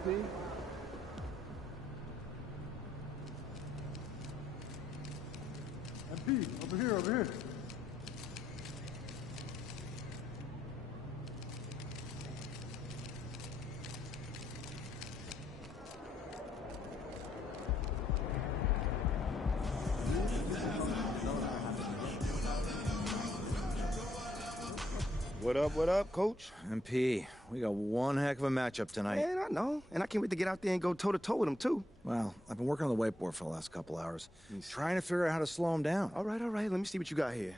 MP, over here, over here. What up, Coach? MP, we got one heck of a matchup tonight. Man, I know. And I can't wait to get out there and go toe-to-toe with him, too. Well, I've been working on the whiteboard for the last couple hours, trying to figure out how to slow him down. All right. Let me see what you got here.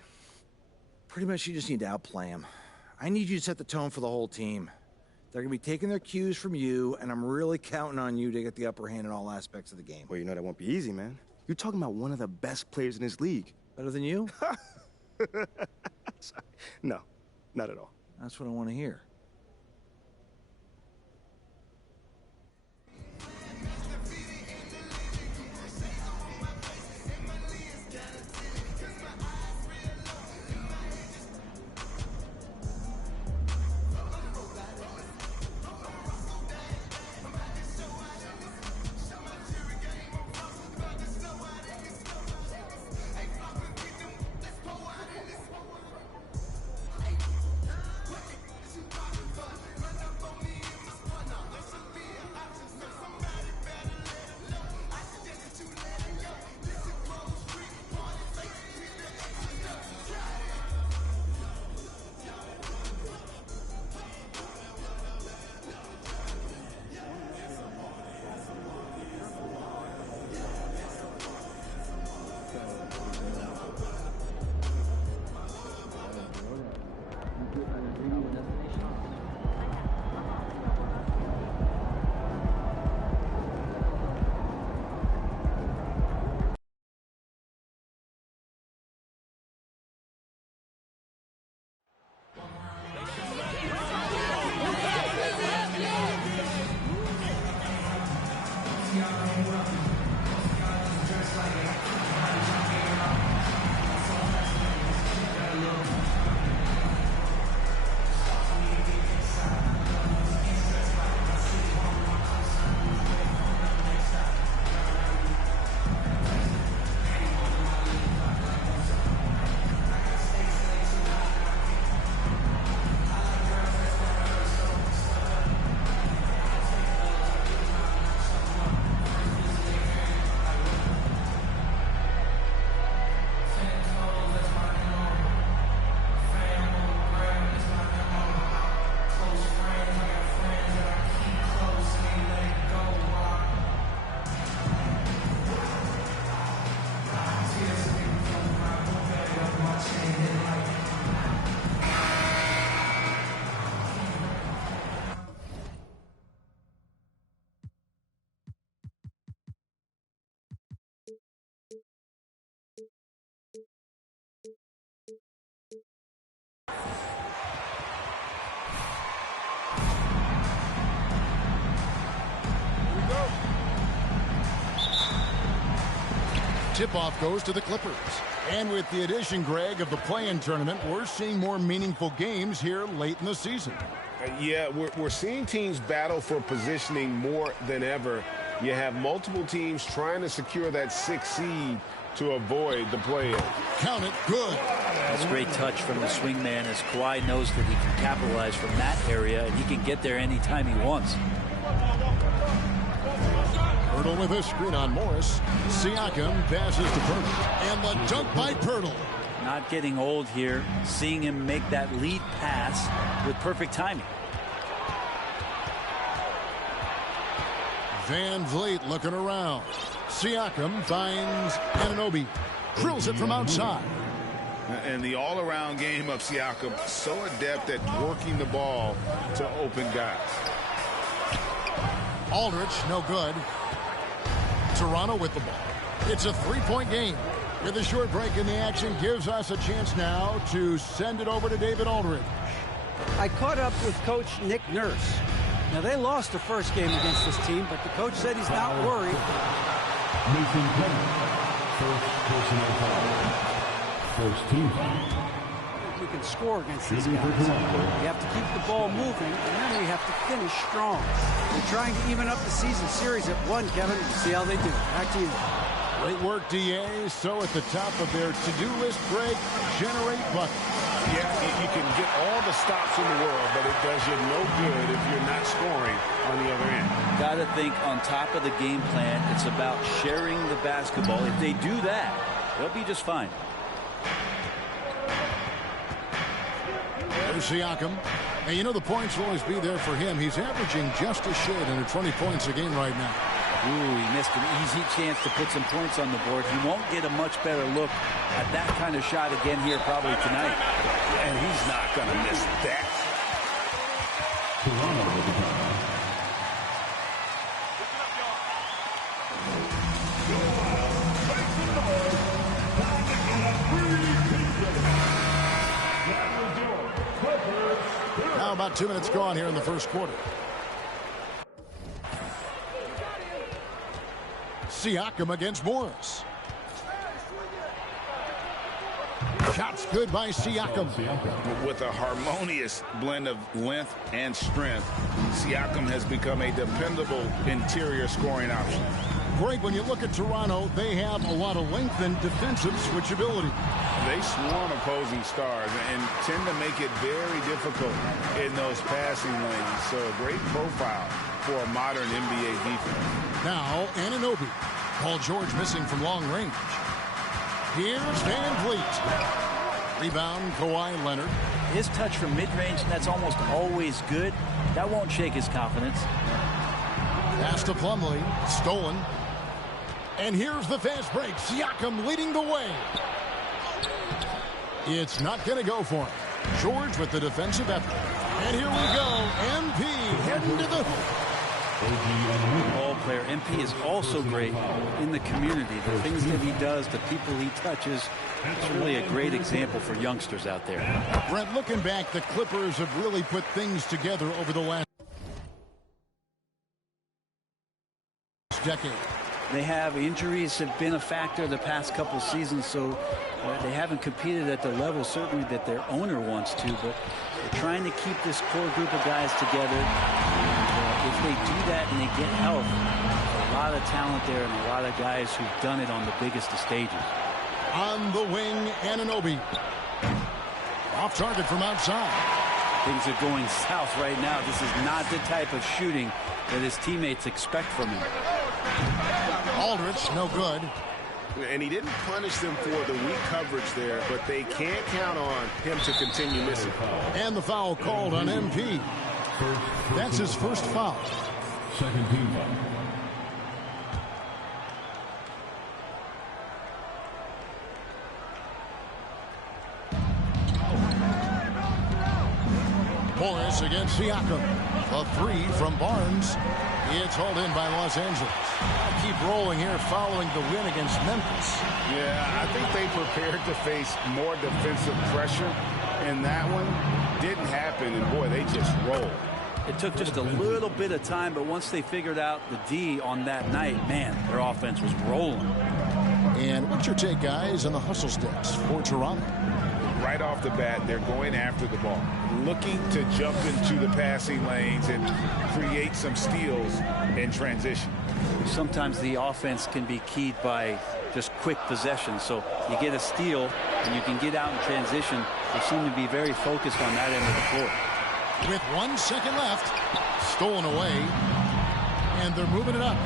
Pretty much you just need to outplay him. I need you to set the tone for the whole team. They're going to be taking their cues from you, and I'm really counting on you to get the upper hand in all aspects of the game. Well, you know that won't be easy, man. You're talking about one of the best players in this league. Better than you? No, not at all. That's what I want to hear. Tip-off goes to the Clippers. And with the addition, Greg, of the play-in tournament, we're seeing more meaningful games here late in the season. Yeah, we're seeing teams battle for positioning more than ever. You have multiple teams trying to secure that 6th seed to avoid the play-in. Count it, good. That's a great touch from the swingman, as Kawhi knows that he can capitalize from that area, and he can get there anytime he wants. Pirtle with a screen on Morris. Siakam passes to Pirtle. And the dunk by Pirtle. Not getting old here, seeing him make that lead pass with perfect timing. Van Vliet looking around. Siakam finds Anunoby. Drills it from outside. And the all-around game of Siakam, so adept at working the ball to open guys. Aldridge, no good. Toronto with the ball. It's a three-point game. With a short break in the action, gives us a chance now to send it over to David Aldridge. I caught up with Coach Nick Nurse. Now, they lost the first game against this team, but the coach said he's not worried. Nathan Clemens, first personal foul. First team foul. we can score against these guys. We have to keep the ball moving, and then we have to finish strong. We're trying to even up the season series at 1, Kevin. We'll see how they do. Back to you. Great work, DA. So at the top of their to-do list, Greg, generate buckets. Yeah, you can get all the stops in the world, but it does you no good if you're not scoring on the other end. Got to think on top of the game plan, it's about sharing the basketball. If they do that, they'll be just fine. There's Siakam. And you know the points will always be there for him. He's averaging just a shade under 20 points a game right now. Ooh, he missed an easy chance to put some points on the board. He won't get a much better look at that kind of shot again here probably tonight. And he's not going to miss that. Now about 2 minutes gone here in the first quarter. Siakam against Morris. Shots good by Siakam. With a harmonious blend of length and strength, Siakam has become a dependable interior scoring option. Greg, when you look at Toronto, they have a lot of length and defensive switchability. They swarm opposing stars and tend to make it very difficult in those passing lanes. So a great profile for a modern NBA defense. Now, Anunoby. Paul George missing from long range. Here's Van Vliet. Rebound, Kawhi Leonard. His touch from mid-range, that's almost always good. That won't shake his confidence. Pass to Plumlee. Stolen. And here's the fast break. Siakam leading the way. It's not going to go for him. George with the defensive effort. And here we go. MP heading to the hoop. Ball player. MP is also great in the community. The things that he does, the people he touches, it's really a great example for youngsters out there. Brent, looking back, the Clippers have really put things together over the last decade. They have injuries have been a factor the past couple seasons, so they haven't competed at the level certainly that their owner wants to, but they're trying to keep this core group of guys together. And, if they do that and they get help, there's a lot of talent there and a lot of guys who've done it on the biggest of stages. On the wing, Anunoby. Off target from outside. Things are going south right now. This is not the type of shooting that his teammates expect from him. Aldridge, no good. And he didn't punish them for the weak coverage there, but they can't count on him to continue missing. And the foul called on MP. That's his first foul. Second team foul. Morris against Siakam. A three from Barnes. It's hauled in by Los Angeles. Keep rolling here following the win against Memphis. Yeah, I think they prepared to face more defensive pressure, and that one didn't happen, and boy, they just rolled. It took just a little bit of time, but once they figured out the D on that night, man, their offense was rolling. And what's your take, guys, on the hustle steps for Toronto? Right off the bat, they're going after the ball, looking to jump into the passing lanes and create some steals in transition. Sometimes the offense can be keyed by just quick possession. So you get a steal and you can get out in transition. They seem to be very focused on that end of the floor. With 1 second left, stolen away, and they're moving it up.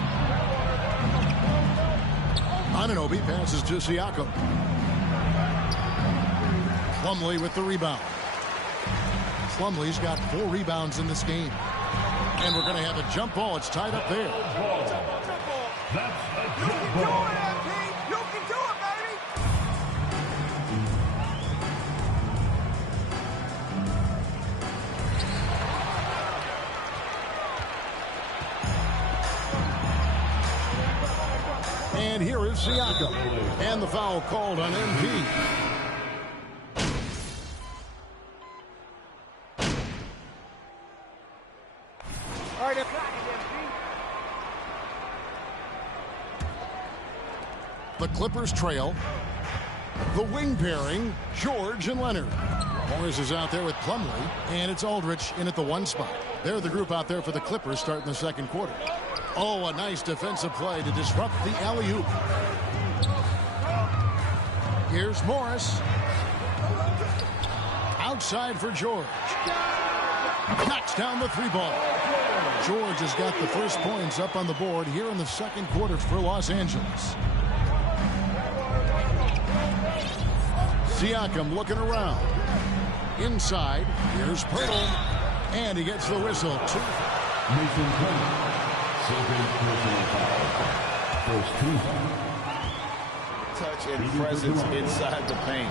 Anunoby passes to Siakam. Plumlee with the rebound. Plumlee's got 4 rebounds in this game. And we're going to have a jump ball. It's tied up there. That's a jump ball. You can do it, baby! And here is Siakam. And the foul called on MP. The Clippers trail. The wing pairing, George and Leonard. Morris is out there with Plumlee, and it's Aldridge in at the 1 spot. They're the group out there for the Clippers starting the second quarter. Oh, a nice defensive play to disrupt the alley-oop. Here's Morris. Outside for George. Knocks down the 3-ball. George has got the first points up on the board here in the second quarter for Los Angeles. Siakam looking around. Inside, here's Pirtle. And he gets the whistle. Mason Plumlee, second personal foul. First team foul. Touch and presence inside the paint.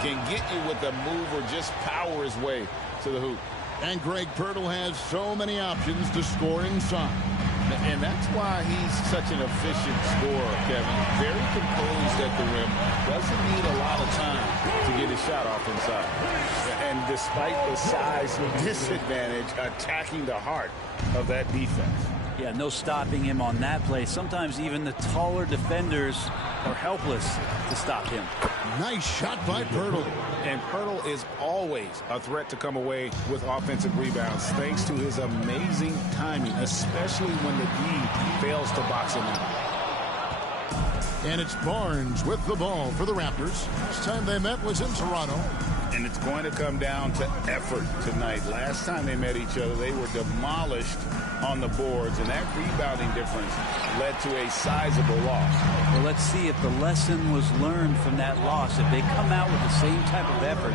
Can get you with a move or just power his way to the hoop. And Greg Pirtle has so many options to score inside. And that's why he's such an efficient scorer, Kevin. Very composed at the rim. Doesn't need a lot of time to get his shot off inside. And despite the size disadvantage, attacking the heart of that defense. Yeah, no stopping him on that play. Sometimes even the taller defenders are helpless to stop him. Nice shot by Pirtle. And Pirtle is always a threat to come away with offensive rebounds thanks to his amazing timing, especially when the D fails to box him out. And it's Barnes with the ball for the Raptors. Last time they met was in Toronto. And it's going to come down to effort tonight. Last time they met each other, they were demolished on the boards, and that rebounding difference led to a sizable loss. Well, let's see if the lesson was learned from that loss. If they come out with the same type of effort,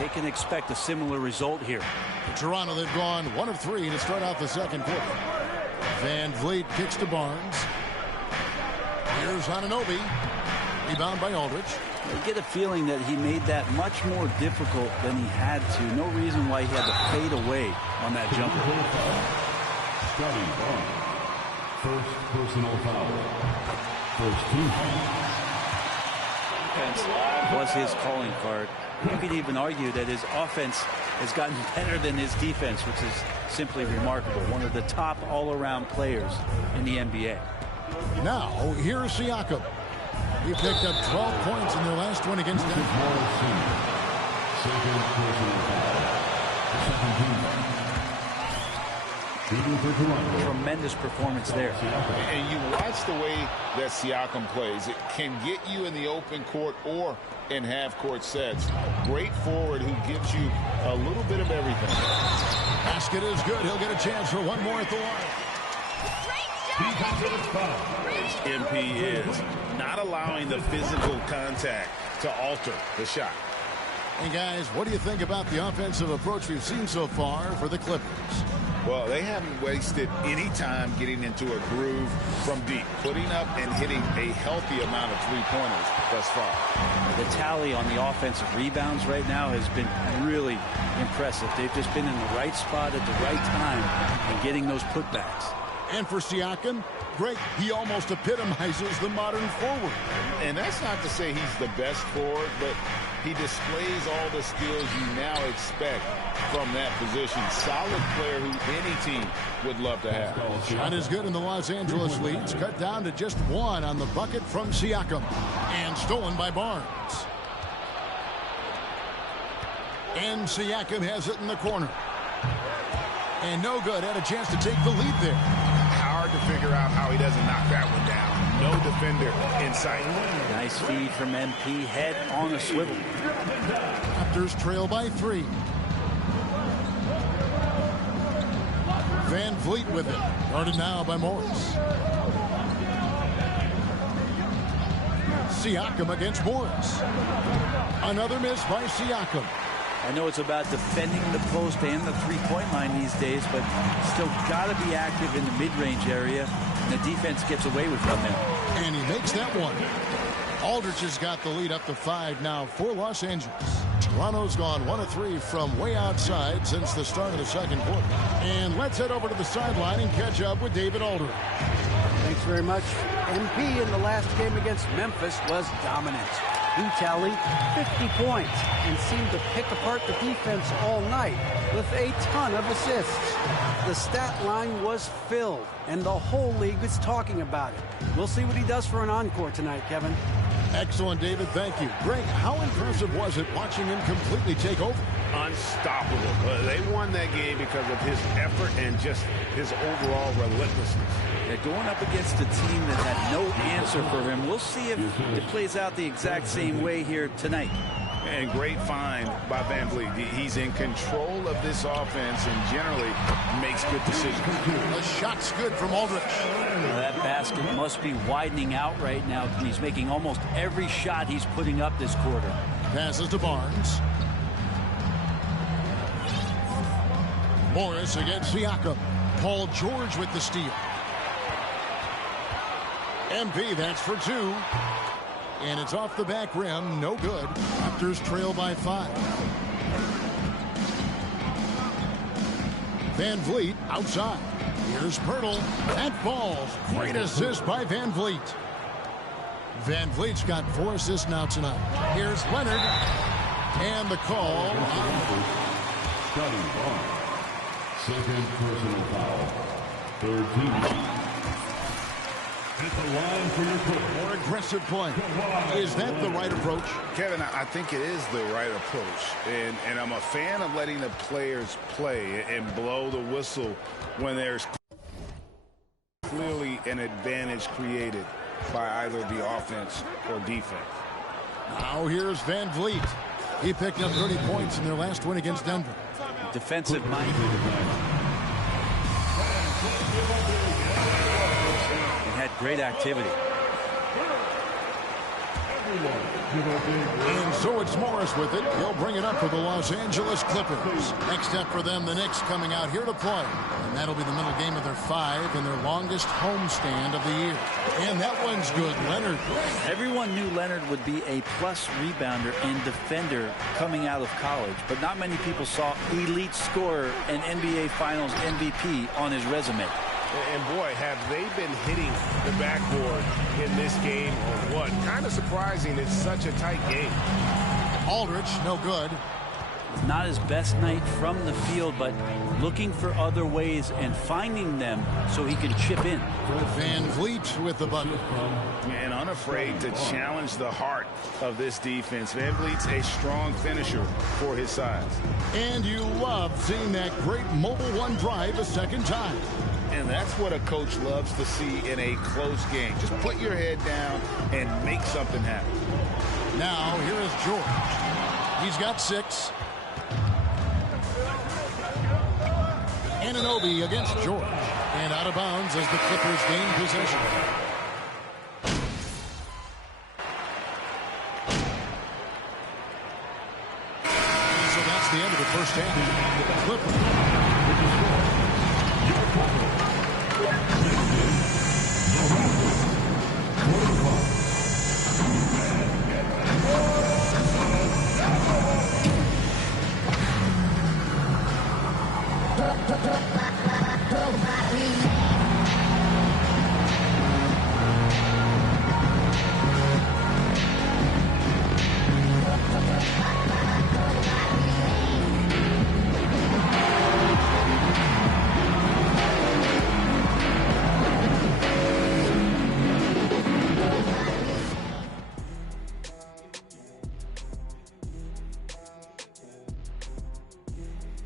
they can expect a similar result here. For Toronto, they've gone 1 of 3 to start out the second quarter. Van Vliet kicks to Barnes. Here's Anunoby. Rebound by Aldridge. I get a feeling that he made that much more difficult than he had to. No reason why he had to fade away on that jumper. Scotty Barnes, first personal foul. First team foul. Defense was his calling card. You could even argue that his offense has gotten better than his defense, which is simply remarkable. One of the top all-around players in the NBA. Now, here's Siakam. He picked up 12 points in their last one against Denver. Second personal foul. Second team foul. Tremendous performance there. And you watch the way that Siakam plays. It can get you in the open court or in half-court sets. Great forward who gives you a little bit of everything. Basket is good. He'll get a chance for one more at the line. MP is not allowing the physical contact to alter the shot. And guys, what do you think about the offensive approach we've seen so far for the Clippers? Well, they haven't wasted any time getting into a groove from deep, putting up and hitting a healthy amount of three-pointers thus far. The tally on the offensive rebounds right now has been really impressive. They've just been in the right spot at the right time and getting those putbacks. And for Siakam, Greg, he almost epitomizes the modern forward. And that's not to say he's the best forward, but he displays all the skills you now expect from that position. Solid player who any team would love to have. Shot is good in the Los Angeles leads. Cut down to just 1 on the bucket from Siakam. And stolen by Barnes. And Siakam has it in the corner. And no good. Had a chance to take the lead there. Hard to figure out how he doesn't knock that one down. No defender in sight. Nice feed from MP. Head on a swivel. Raptors trail by 3. Van Vliet with it. Guarded now by Morris. Siakam against Morris. Another miss by Siakam. I know it's about defending the post and the three-point line these days, but still got to be active in the mid-range area, and the defense gets away with one there. And he makes that one. Aldridge has got the lead up to 5 now for Los Angeles. Toronto's gone 1 of 3 from way outside since the start of the second quarter. And let's head over to the sideline and catch up with David Aldridge. Thanks very much. MP in the last game against Memphis was dominant. He tallied 50 points and seemed to pick apart the defense all night with a ton of assists. The stat line was filled, and the whole league is talking about it. We'll see what he does for an encore tonight, Kevin. Excellent, David. Thank you. Greg, how impressive was it watching him completely take over? Unstoppable. They won that game because of his effort and just his overall relentlessness. Yeah, going up against a team that had no answer for him. We'll see if it plays out the exact same way here tonight. And great find by Van Vliet. He's in control of this offense and generally makes good decisions. The shot's good from Aldridge. Well, that basket must be widening out right now. He's making almost every shot he's putting up this quarter. Passes to Barnes. Morris against Siakam. Paul George with the steal. MP, that's for two. And it's off the back rim. No good. Raptors trail by 5. Van Vliet outside. Here's Pirtle. That falls. Great assist by Van Vliet. Van Vliet's got 4 assists now tonight. Here's Leonard. And the call. Scotty Barnes. Second personal foul. Third team. Hit the line for your push. More aggressive play. Is that the right approach? Kevin, I think it is the right approach. And I'm a fan of letting the players play and blow the whistle when there's clearly an advantage created by either the offense or defense. Now here's Van Vliet. He picked up 30 points in their last win against Denver. Defensive mind. Had great activity. And so it's Morris with it. He'll bring it up for the Los Angeles Clippers. Next up for them, the Knicks coming out here to play. And that'll be the middle game of their 5 and their longest homestand of the year. And that one's good. Leonard. Everyone knew Leonard would be a plus rebounder and defender coming out of college, but not many people saw elite scorer and NBA Finals MVP on his resume. And boy, have they been hitting the backboard in this game or what? Kind of surprising. It's such a tight game. Aldridge, no good. Not his best night from the field, but looking for other ways and finding them so he can chip in. Van Vliet with the bucket. Man, unafraid to challenge the heart of this defense. Van Vliet's a strong finisher for his size. And you love seeing that great mobile one drive a second time. And that's what a coach loves to see in a close game. Just put your head down and make something happen. Now, here is George. He's got 6. Anunoby against George. And out of bounds as the Clippers gain possession. So that's the end of the first half. The Clippers.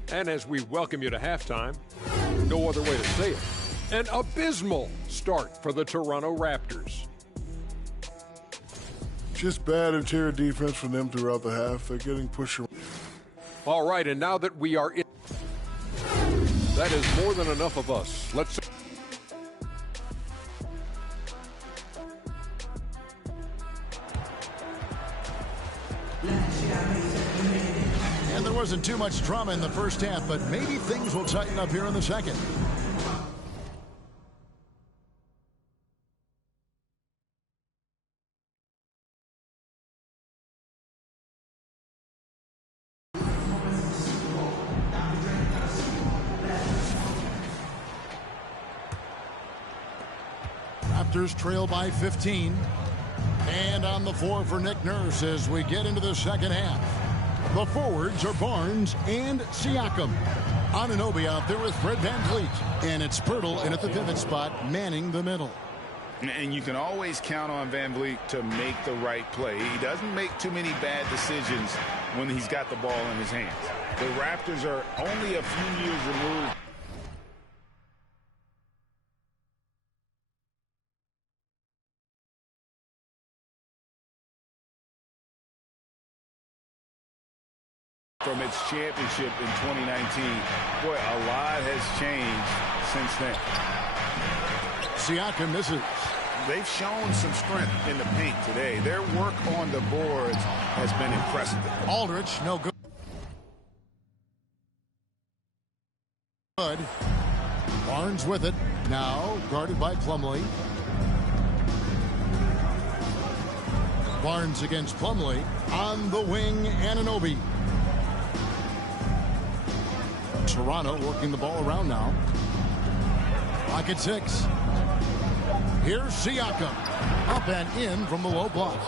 And as we welcome you to halftime, no other way to say it, an abysmal start for the Toronto Raptors. Just bad interior defense from them throughout the half. They're getting pushed around. All right, and now that we are in, that is more than enough of us. Let's. And there wasn't too much drama in the first half, but maybe things will tighten up here in the second. Raptors trail by 15. And on the floor for Nick Nurse as we get into the second half. The forwards are Barnes and Siakam. Anunoby out there with Fred VanVleet. And it's Pirtle in at the pivot spot, manning the middle. And you can always count on Van Vliet to make the right play. He doesn't make too many bad decisions when he's got the ball in his hands. The Raptors are only a few years removed from its championship in 2019. Boy, a lot has changed since then. Siakam misses. They've shown some strength in the paint today. Their work on the boards has been impressive. Aldridge, no good. Barnes with it. Now guarded by Plumlee. Barnes against Plumlee. On the wing, Anunoby. Toronto working the ball around now. Clock at 6. Here's Siakam. Up and in from the low block.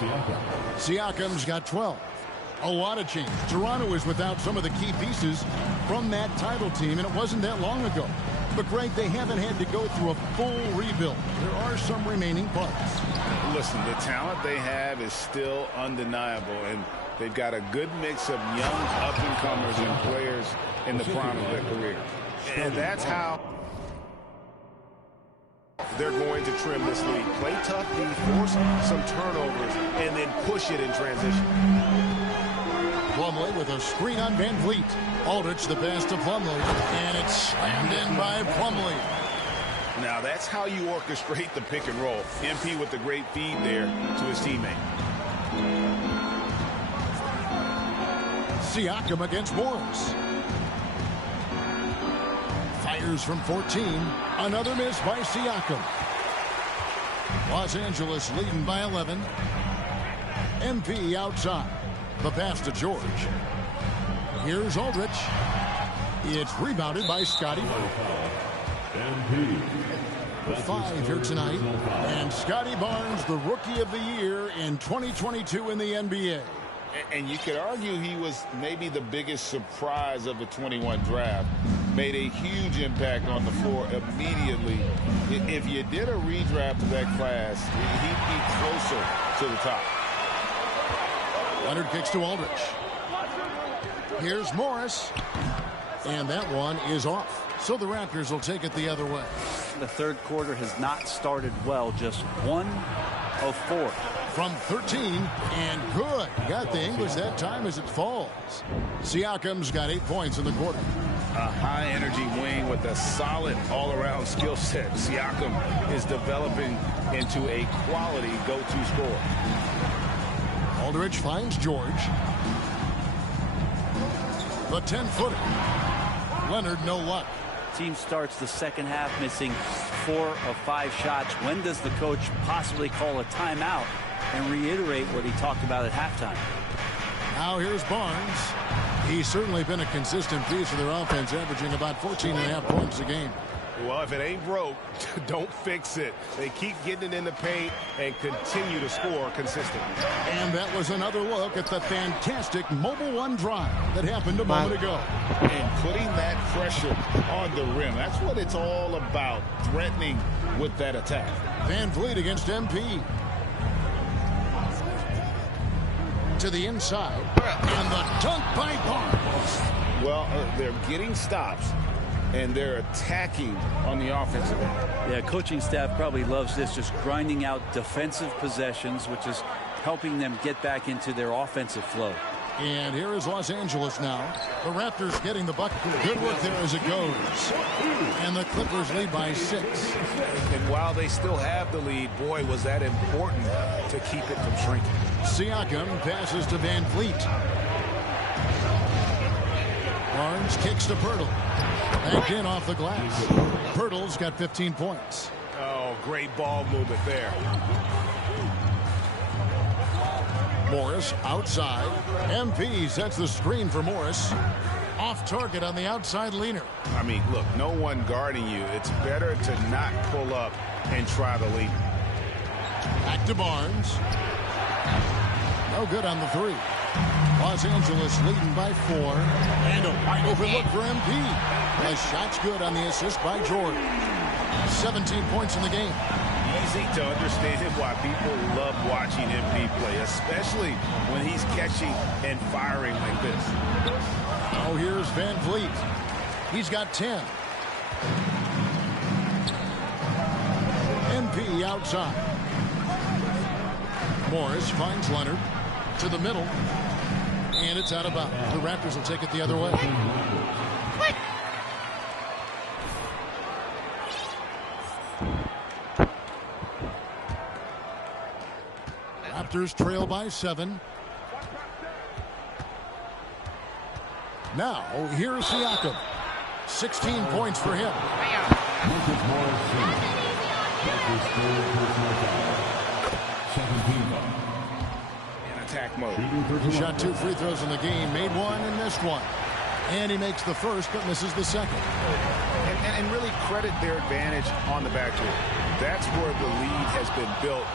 Siakam's got 12. A lot of change. Toronto is without some of the key pieces from that title team, and it wasn't that long ago. But, Greg, they haven't had to go through a full rebuild. There are some remaining parts. Listen, the talent they have is still undeniable, and they've got a good mix of young up-and-comers and players in the prime of their career. And that's how they're going to trim this lead. Play tough, force some turnovers, and then push it in transition. Plumlee with a screen on Van Vliet. Aldridge the pass to Plumlee, and it's slammed in by Plumlee. Now that's how you orchestrate the pick and roll. MP with the great feed there to his teammate. Siakam against Morris. Fires from 14. Another miss by Siakam. Los Angeles leading by 11. MP outside. The pass to George. Here's Aldridge. It's rebounded by Scotty. 5 here tonight. And Scotty Barnes, the Rookie of the Year in 2022 in the NBA. And you could argue he was maybe the biggest surprise of the 21 draft. Made a huge impact on the floor immediately. If you did a redraft of that class, he'd be closer to the top. Leonard kicks to Aldridge. Here's Morris. And that one is off. So the Raptors will take it the other way. The third quarter has not started well. Just 1 of 4. From 13, and good. Got the English that time as it falls. Siakam's got 8 points in the quarter. A high-energy wing with a solid all-around skill set. Siakam is developing into a quality go-to scorer. Aldridge finds George. The 10-footer. Leonard, no luck. Team starts the second half missing 4 of 5 shots. When does the coach possibly call a timeout and reiterate what he talked about at halftime? Now here's Barnes. He's certainly been a consistent piece of their offense, averaging about 14.5 points a game. Well, if it ain't broke, don't fix it. They keep getting it in the paint and continue to score consistently. And that was another look at the fantastic Mobile One drive that happened a moment ago. And putting that pressure on the rim. That's what it's all about, threatening with that attack. Van Vliet against MP. To the inside. And the dunk by Barnes. Well, they're getting stops. And they're attacking on the offensive end. Yeah, coaching staff probably loves this, just grinding out defensive possessions, which is helping them get back into their offensive flow. And here is Los Angeles now. The Raptors getting the bucket. Good work there as it goes. And the Clippers lead by 6. And while they still have the lead, boy, was that important to keep it from shrinking. Siakam passes to Van Vliet. Barnes kicks to Pirtle. Back in off the glass. Pirtle's got 15 points. Oh, great ball movement there. Morris outside. MP sets the screen for Morris. Off target on the outside leaner. I mean, look, no one guarding you. It's better to not pull up and try the leaner. Back to Barnes. No good on the 3. Los Angeles leading by 4. And a wide open look for MP. The shot's good on the assist by Jordan. 17 points in the game. easy to understand why people love watching MP play, especially when he's catching and firing like this. Oh, here's Van Vliet. He's got 10. MP outside. Morris finds Leonard to the middle. And it's out of bounds. The Raptors will take it the other way. Raptors trail by 7. Now, here's Siakam. 16 points for him. Marcus Morris Sr. That's his third personal foul. 17 foul. In attack mode. He shot 2 free throws in the game, made 1 and missed 1. And he makes the first but misses the second. And really credit their advantage on the backcourt. That's where the lead has been built,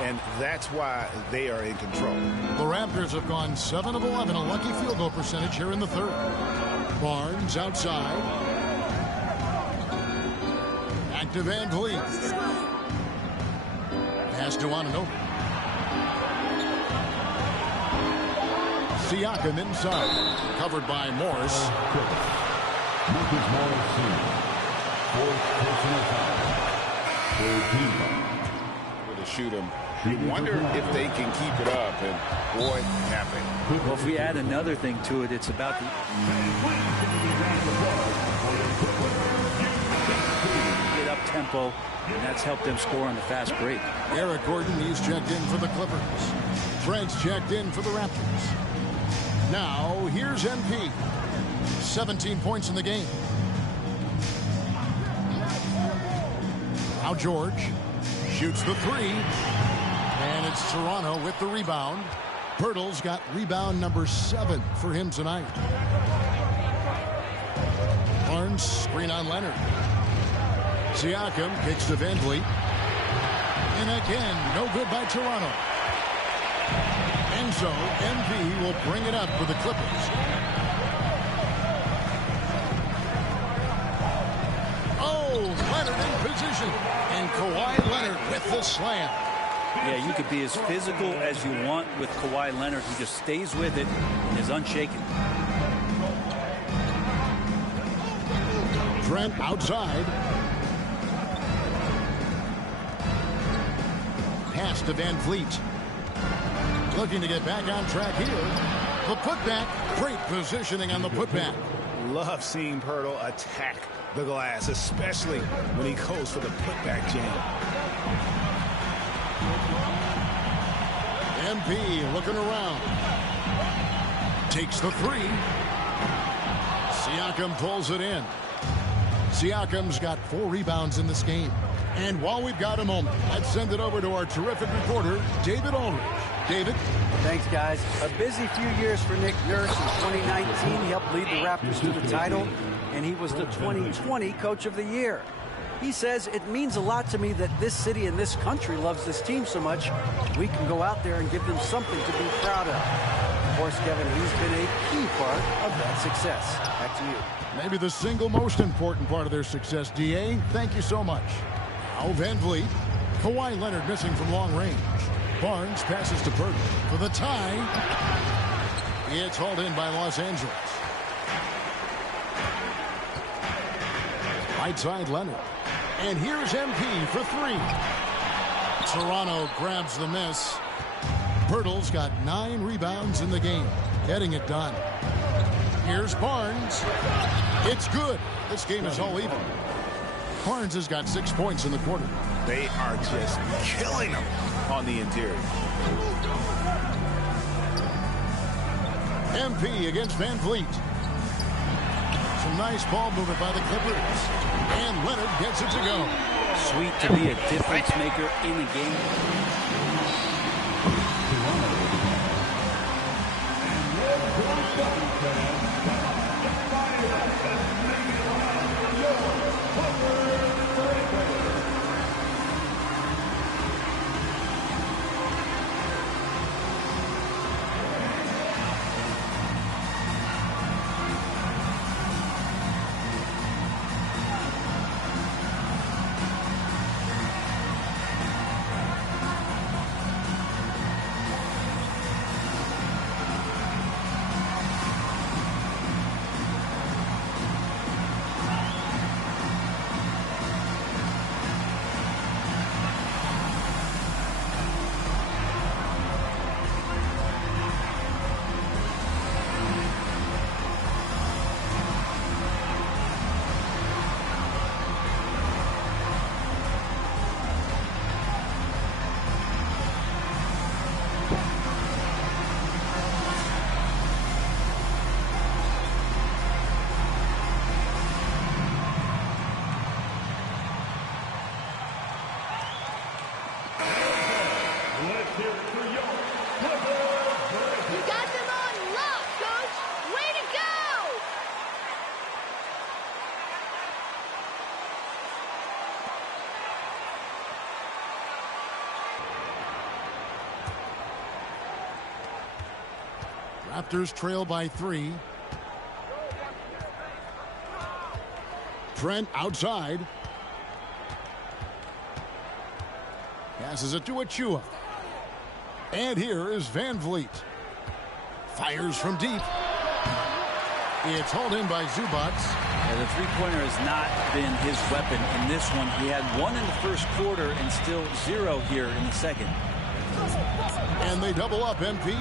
and that's why they are in control. The Raptors have gone 7 of 11, a lucky field goal percentage here in the third. Barnes outside. Back to Van Vliet. Pass to Anunoby. Siakam inside. Covered by Morris. Marcus Morris Sr. Fourth personal foul. 13 foul. To shoot him. You wonder if they can keep it up, and boy, have they. Well, if we add another thing to it, it's about the get up tempo, and that's helped them score on the fast break. Eric Gordon, he's checked in for the Clippers. Fred's checked in for the Raptors. Now, here's MP. 17 points in the game. Now George shoots the 3. And it's Toronto with the rebound. Pirtle's got rebound number 7 for him tonight. Barnes screen on Leonard. Siakam kicks to Van Vliet. And again, no good by Toronto. And so MP will bring it up for the Clippers. Oh, Leonard in position. And Kawhi Leonard with the slam. Yeah, you could be as physical as you want with Kawhi Leonard. He just stays with it and is unshaken. Trent outside. Pass to Van Vliet. Looking to get back on track here. The putback. Great positioning on the putback. Love seeing Pirtle attack the glass, especially when he goes for the putback jam. MP looking around. Takes the 3. Siakam pulls it in. Siakam's got 4 rebounds in this game. And while we've got a moment, let's send it over to our terrific reporter, David Aldridge. David? Thanks, guys. A busy few years for Nick Nurse. In 2019, he helped lead the Raptors to the title, and he was the 2020 Coach of the Year. He says, it means a lot to me that this city and this country loves this team so much. We can go out there and give them something to be proud of. Of course, Kevin, he's been a key part of that success. Back to you. Maybe the single most important part of their success, D.A. Thank you so much. Now Van Vliet. Kawhi Leonard missing from long range. Barnes passes to Burton for the tie. It's hauled in by Los Angeles. Right side Leonard. And here's MP for 3. Toronto grabs the miss. Pirtle's got 9 rebounds in the game, getting it done. Here's Barnes. It's good. This game is all even. Barnes has got 6 points in the quarter. They are just killing them on the interior. MP against Van Vliet. Some nice ball movement by the Clippers. And Leonard gets it to go. Sweet to be a difference maker in the game. Raptors trail by 3. Trent outside. Passes it to Achua. And here is Van Vliet. Fires from deep. It's hauled in by Zubac. The three-pointer has not been his weapon in this one. He had 1 in the first quarter and still 0 here in the second. And they double up MP.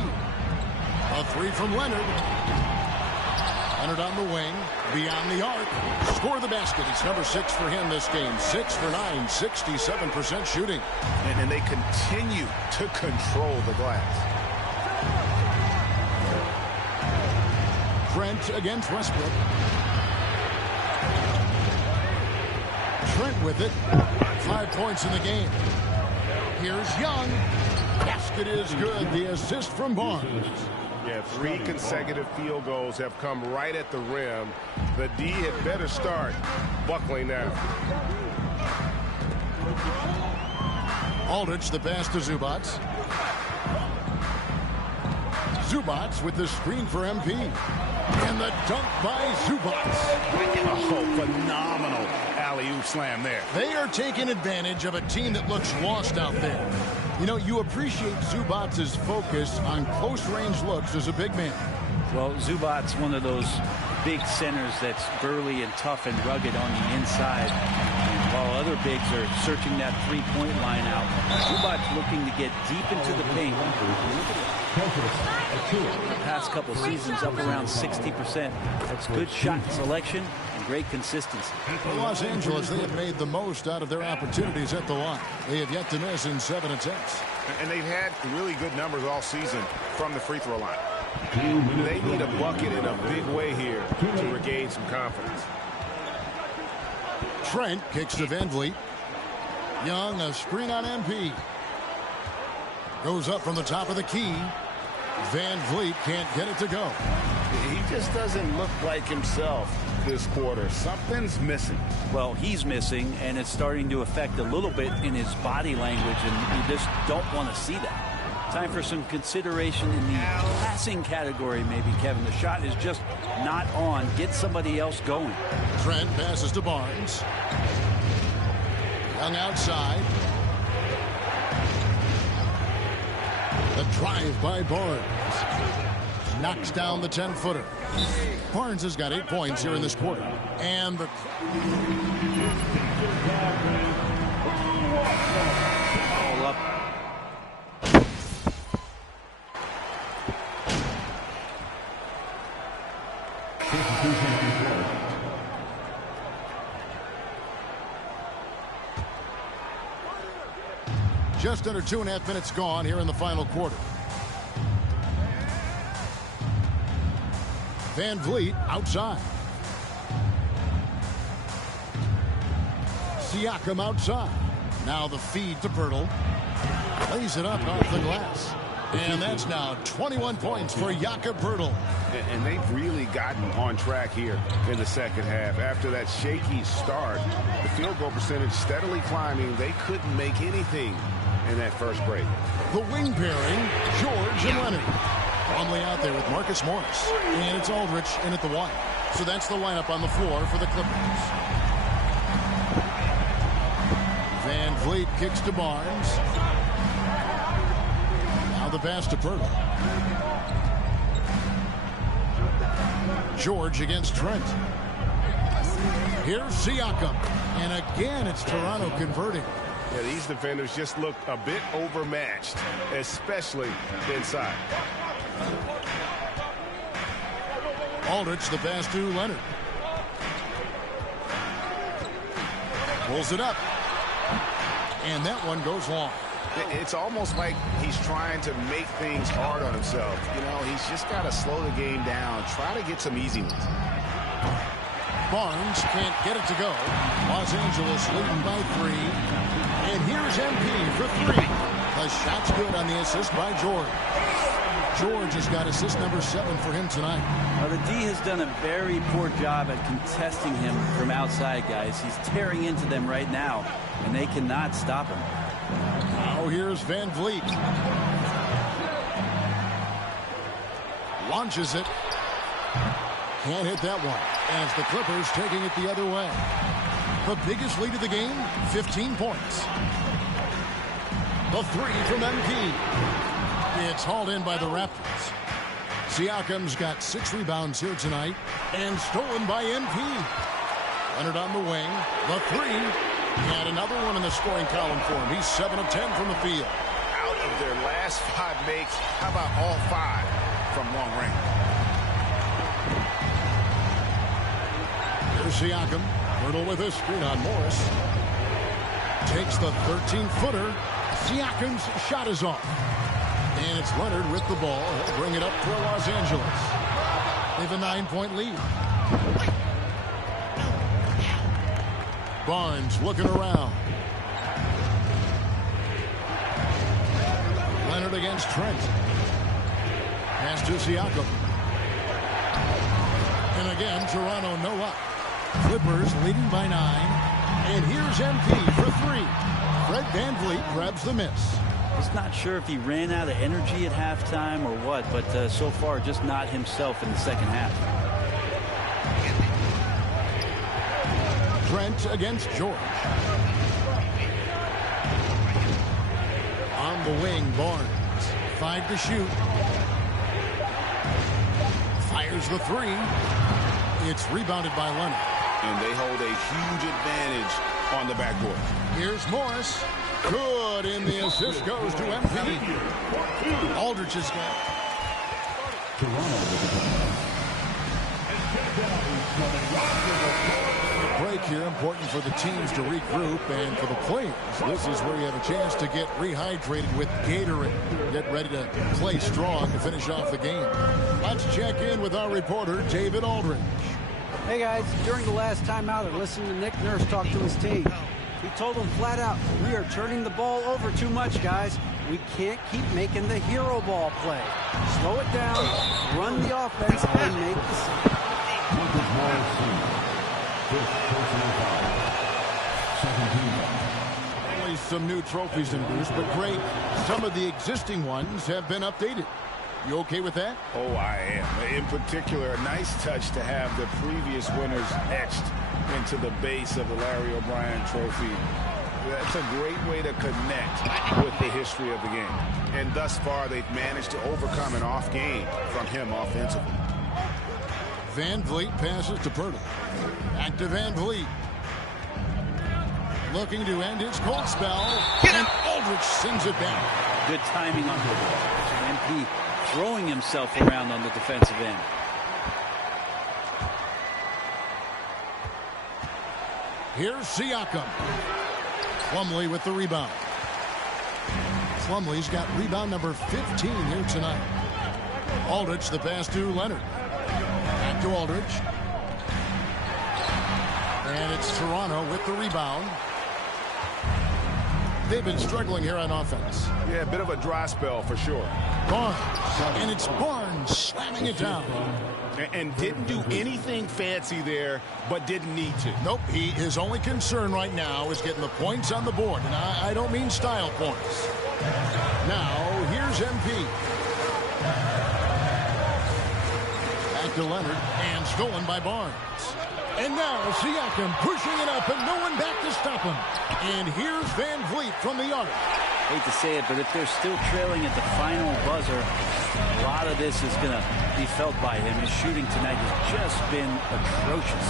A 3 from Leonard. Leonard on the wing. Beyond the arc. Score the basket. It's number 6 for him this game. 6 for 9. 67% shooting. And they continue to control the glass. Trent against Westbrook. Trent with it. 5 points in the game. Here's Young. Basket is good. The assist from Barnes. Yeah, 3 consecutive field goals have come right at the rim. The D had better start buckling now. Aldridge, the pass to Zubac. Zubac with the screen for MP. And the dunk by Zubac. Oh, phenomenal alley-oop slam there. They are taking advantage of a team that looks lost out there. You know, you appreciate Zubac's focus on close-range looks as a big man. Well, Zubac's one of those big centers that's burly and tough and rugged on the inside. And while other bigs are searching that three-point line out, Zubac's looking to get deep into the paint. The past couple seasons up around 60%. That's good shot selection and great consistency. For Los Angeles, they have made the most out of their opportunities at the line. They have yet to miss in 7 attempts. And they've had really good numbers all season from the free throw line. They need a bucket in a big way here to regain some confidence. Trent kicks to Van Vliet. Young, a screen on MP. Goes up from the top of the key. Van Vliet can't get it to go. He just doesn't look like himself this quarter. Something's missing. Well, he's missing, and it's starting to affect a little bit in his body language, and you just don't want to see that. Time for some consideration in the passing category, maybe, Kevin. The shot is just not on. Get somebody else going. Trent passes to Barnes. Young outside. The drive by Barnes. Knocks down the 10-footer. Barnes has got 8 points here in this quarter. And the... All up. Just under 2.5 minutes gone here in the final quarter. Van Vliet outside. Siakam outside. Now the feed to Pirtle. Lays it up off the glass. And that's now 21 points for Jakob Pirtle. And they've really gotten on track here in the second half. After that shaky start, the field goal percentage steadily climbing. They couldn't make anything in that first break. The wing pairing, George and Leonard. Plumlee out there with Marcus Morris. And it's Aldridge in at the 1. So that's the lineup on the floor for the Clippers. Van Vliet kicks to Barnes. Now the pass to Pirtle. George against Trent. Here's Siakam. And again, it's Toronto converting. Yeah, these defenders just look a bit overmatched, especially inside. Aldridge, the pass to Leonard. Pulls it up. And that one goes long. It's almost like he's trying to make things hard on himself. You know, he's just got to slow the game down, try to get some easy ones. Barnes can't get it to go. Los Angeles leading by 3. And here's MP for 3. The shot's good on the assist by George. George has got assist number 7 for him tonight. Well, the D has done a very poor job at contesting him from outside, guys. He's tearing into them right now, and they cannot stop him. Now here's Van Vliet. Launches it. Can't hit that one. As the Clippers taking it the other way. The biggest lead of the game, 15 points. The three from MP. It's hauled in by the Raptors. Siakam's got 6 rebounds here tonight and stolen by MP. Leonard on the wing. The three. And another one in the scoring column for him. He's 7 of 10 from the field. Out of their last 5 makes, how about all 5 from long range? Here's Siakam. Hurdle with a screen on Morris. Takes the 13-footer. Siakam's shot is off. And it's Leonard with the ball. He'll bring it up for Los Angeles. They have a 9-point lead. Barnes looking around. Leonard against Trent. Pass to Siakam. And again, Toronto no up. Clippers leading by 9. And here's MP for 3. Fred VanVleet grabs the miss. Just not sure if he ran out of energy at halftime or what, but so far just not himself in the second half. Trent against George. On the wing, Barnes. 5 to shoot. Fires the 3. It's rebounded by Leonard. And they hold a huge advantage on the backboard. Here's Morris. Good, and the assist goes to MP. Aldridge has got. A break here, important for the teams to regroup, and for the players, this is where you have a chance to get rehydrated with Gatorade. Get ready to play strong to finish off the game. Let's check in with our reporter, David Aldridge. Hey guys, during the last timeout, I listened to Nick Nurse talk to his team. He told them flat out, we are turning the ball over too much, guys. We can't keep making the hero ball play. Slow it down, run the offense, and make the save. Only some new trophies in Bruce, but great. Some of the existing ones have been updated. You okay with that? Oh, I am. In particular, a nice touch to have the previous winners etched into the base of the Larry O'Brien trophy. That's a great way to connect with the history of the game. And thus far, they've managed to overcome an off game from him offensively. VanVleet passes to Pirtle. Back to VanVleet. Looking to end his cold spell. And Aldridge sings it down. Good timing on the MP throwing himself around on the defensive end. Here's Siakam. Plumlee with the rebound. Plumlee's got rebound number 15 here tonight. Aldridge the pass to Leonard. Back to Aldridge. And it's Toronto with the rebound. They've been struggling here on offense. Yeah, a bit of a dry spell for sure. Barnes. And it's Barnes slamming it down. And didn't do anything fancy there, but didn't need to. Nope. His only concern right now is getting the points on the board. And I don't mean style points. Now, here's MP. Back to Leonard. And stolen by Barnes. And now Siakam pushing it up and no one back to stop him. And here's VanVleet from the arc. Hate to say it, but if they're still trailing at the final buzzer, a lot of this is going to be felt by him. His shooting tonight has just been atrocious.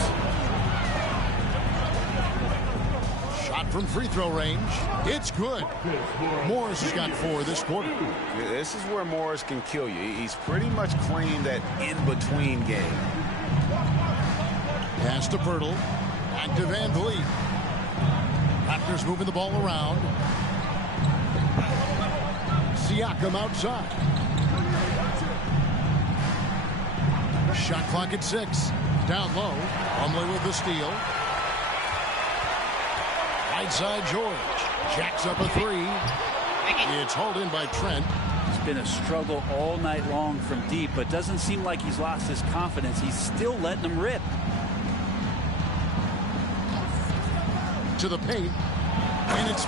Shot from free throw range. It's good. Morris has got 4 this quarter. This is where Morris can kill you. He's pretty much claimed that in-between game. Pass to Pirtle. Back to VanVleet. Raptors moving the ball around. Siakam outside. Shot clock at 6. Down low. Plumlee with the steal. Right side George. Jacks up a 3. It's hauled in by Trent. It's been a struggle all night long from deep, but doesn't seem like he's lost his confidence. He's still letting them rip. To the paint. And it's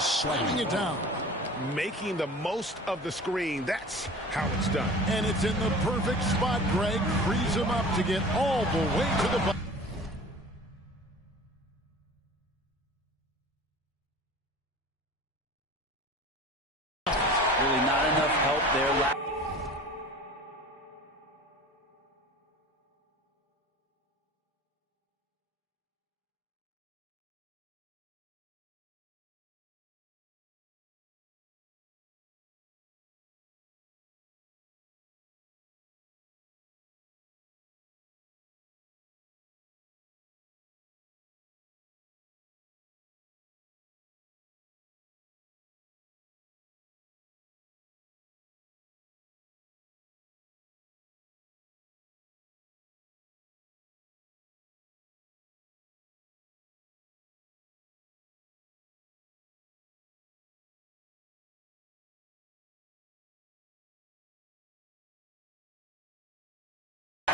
slamming it down. Making the most of the screen. That's how it's done. And it's in the perfect spot. Greg frees him up to get all the way to the ball. Really not enough help there.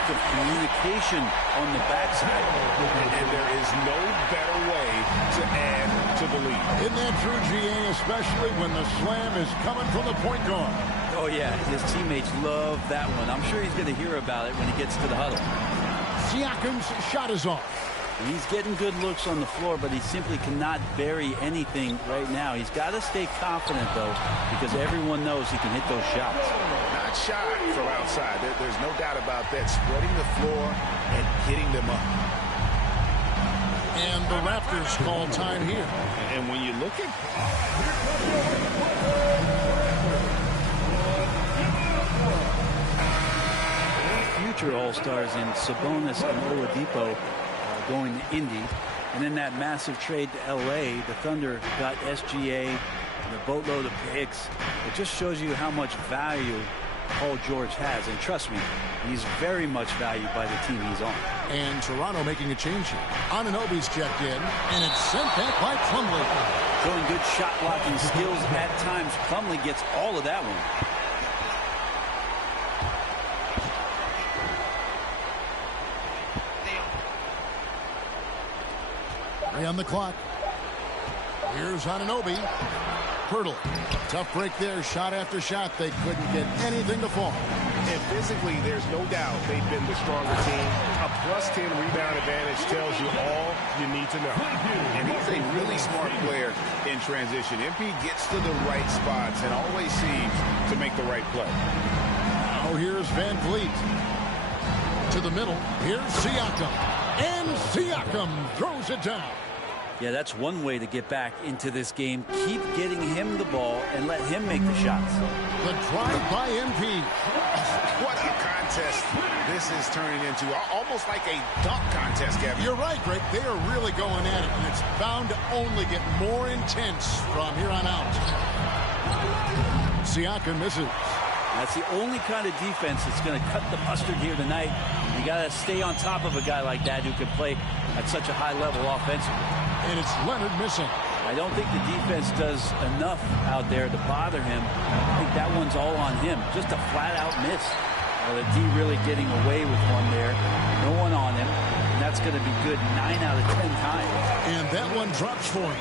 Of communication on the backside. And there is no better way to add to the lead. Isn't that true, GA, especially when the slam is coming from the point guard? Oh, yeah, his teammates love that one. I'm sure he's going to hear about it when he gets to the huddle. Siakam's shot is off. He's getting good looks on the floor, but he simply cannot bury anything right now. He's got to stay confident, though, because everyone knows he can hit those shots. Not shy from outside. There's no doubt about that. Spreading the floor and hitting them up. And the Raptors call time here. And when you look at... Future All-Stars in Sabonis and Oladipo going to Indy. And then that massive trade to L.A., the Thunder got SGA and a boatload of picks. It just shows you how much value Paul George has. And trust me, he's very much valued by the team he's on. And Toronto making a change here. Anunoby's checked in, and it's sent back by Plumlee. Showing good shot blocking skills at times. Plumlee gets all of that one. On the clock. Here's Anunoby. Hurdle. Tough break there. Shot after shot. They couldn't get anything to fall. And physically, there's no doubt they've been the stronger team. A +10 rebound advantage tells you all you need to know. And he's a really smart player in transition. MP gets to the right spots and always seems to make the right play. Now here's Van Vliet. To the middle. Here's Siakam. And Siakam throws it down. Yeah, that's one way to get back into this game. Keep getting him the ball and let him make the shots. The drive by MP. What a contest this is turning into. Almost like a dunk contest, Kevin. You're right, Greg. They are really going at it, and it's bound to only get more intense from here on out. Siakam misses. That's the only kind of defense that's going to cut the mustard here tonight. You got to stay on top of a guy like that who can play at such a high level offensively. And it's Leonard missing. I don't think the defense does enough out there to bother him. I think that one's all on him. Just a flat-out miss. The D really getting away with one there. No one on him. And that's going to be good 9 out of 10 times. And that one drops for him.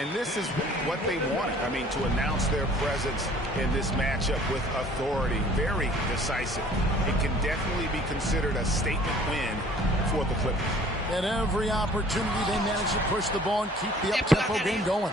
And this is what they wanted. I mean, to announce their presence in this matchup with authority. Very decisive. It can definitely be considered a statement win for the Clippers. At every opportunity, they managed to push the ball and keep the up-tempo game going.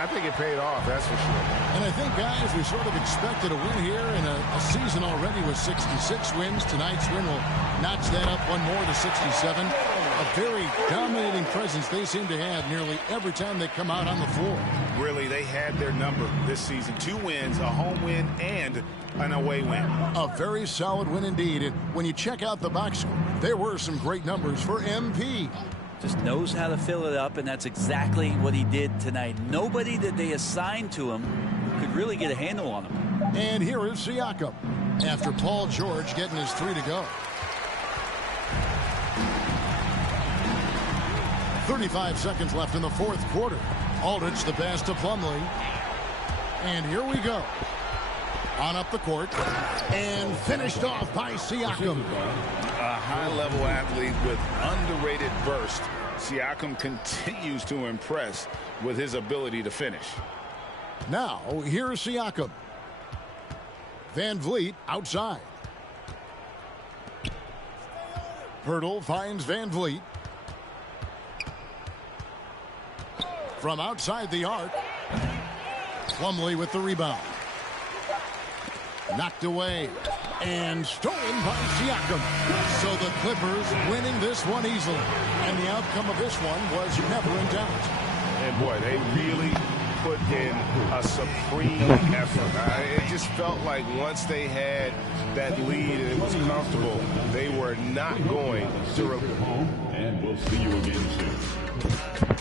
I think it paid off, that's for sure. And I think, guys, we sort of expected a win here in a season already with 66 wins. Tonight's win will notch that up one more to 67. A very dominating presence they seem to have nearly every time they come out on the floor. Really, they had their number this season. 2 wins, a home win, and an away win. A very solid win indeed. And when you check out the box score, there were some great numbers for MP. Just knows how to fill it up, and that's exactly what he did tonight. Nobody that they assigned to him could really get a handle on him. And here is Siakam after Paul George getting his 3 to go. 35 seconds left in the fourth quarter. Aldridge the pass to Plumlee. And here we go. On up the court. And finished off by Siakam. A high-level athlete with underrated burst. Siakam continues to impress with his ability to finish. Now, here's Siakam. Van Vliet outside. Hurdle finds Van Vliet. From outside the arc. Plumlee with the rebound. Knocked away. And stolen by Siakam. So the Clippers winning this one easily. And the outcome of this one was never in doubt. And boy, they really put in a supreme effort. It just felt like once they had that lead and it was comfortable, they were not going to. And we'll see you again soon.